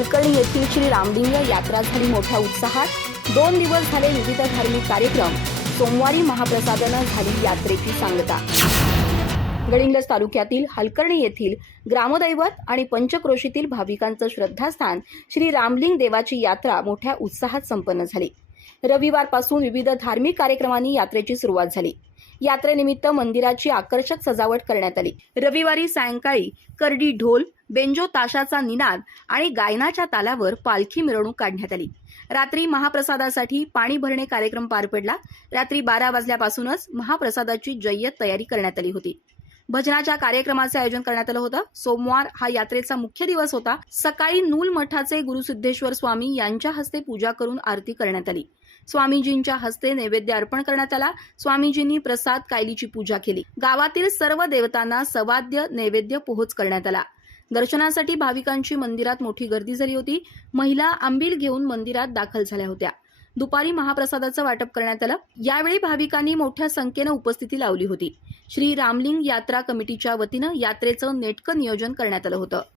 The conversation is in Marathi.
हलकर्णी येथील श्री रामलिंग यात्रा झाली मोठ्या उत्साहात। 2 दिवस झाले विविध धार्मिक कार्यक्रम। सोमवारी महाप्रसादानं झाली यात्रेची सांगता। गडिंग्लज तालुक्यातील हलकर्णी येथील ग्रामदैवत आणि पंचक्रोशीतील भाविकांचं श्रद्धास्थान श्री रामलिंग देवाची यात्रा मोठ्या उत्साहात संपन्न झाली। रविवारपासून विविध धार्मिक कार्यक्रमांनी यात्रेची सुरुवात झाली। यात्रेनिमित्त मंदिराची आकर्षक सजावट करण्यात आली। रविवारी सायंकाळी करडी ढोल, बेंजो ताशाचा निनाद आणि गायनाच्या तालावर पालखी मिरवणूक काढण्यात आली। रात्री महाप्रसादासाठी पाणी भरणे कार्यक्रम पार पडला। रात्री 12 वाजल्यापासूनच महाप्रसादाची जय्यत तयारी करण्यात आली होती। भजनाच्या कार्यक्रमाचे आयोजन करण्यात आलं होतं। सोमवार हा यात्रेचा मुख्य दिवस होता। सकाळी नूल मठाचे गुरुसिद्धेश्वर स्वामी यांच्या हस्ते पूजा करून आरती करण्यात आली। स्वामीजींच्या हस्ते नैवेद्य अर्पण करण्यात आला। स्वामीजींनी प्रसाद कायलीची पूजा केली। गावातील सर्व देवतांना सवाद्य नैवेद्य पोहोच करण्यात आला। दर्शनासाठी भाविकांची मंदिरात मोठी गर्दी झाली होती। महिला आंबील घेऊन मंदिरात दाखल झाल्या होत्या। दुपारी महाप्रसादाचं वाटप करण्यात आलं। यावेळी भाविकांनी मोठ्या संख्येनं उपस्थिती लावली होती। श्री रामलिंग यात्रा कमिटीच्या वतीनं यात्रेचं नेटकं नियोजन करण्यात आलं होतं।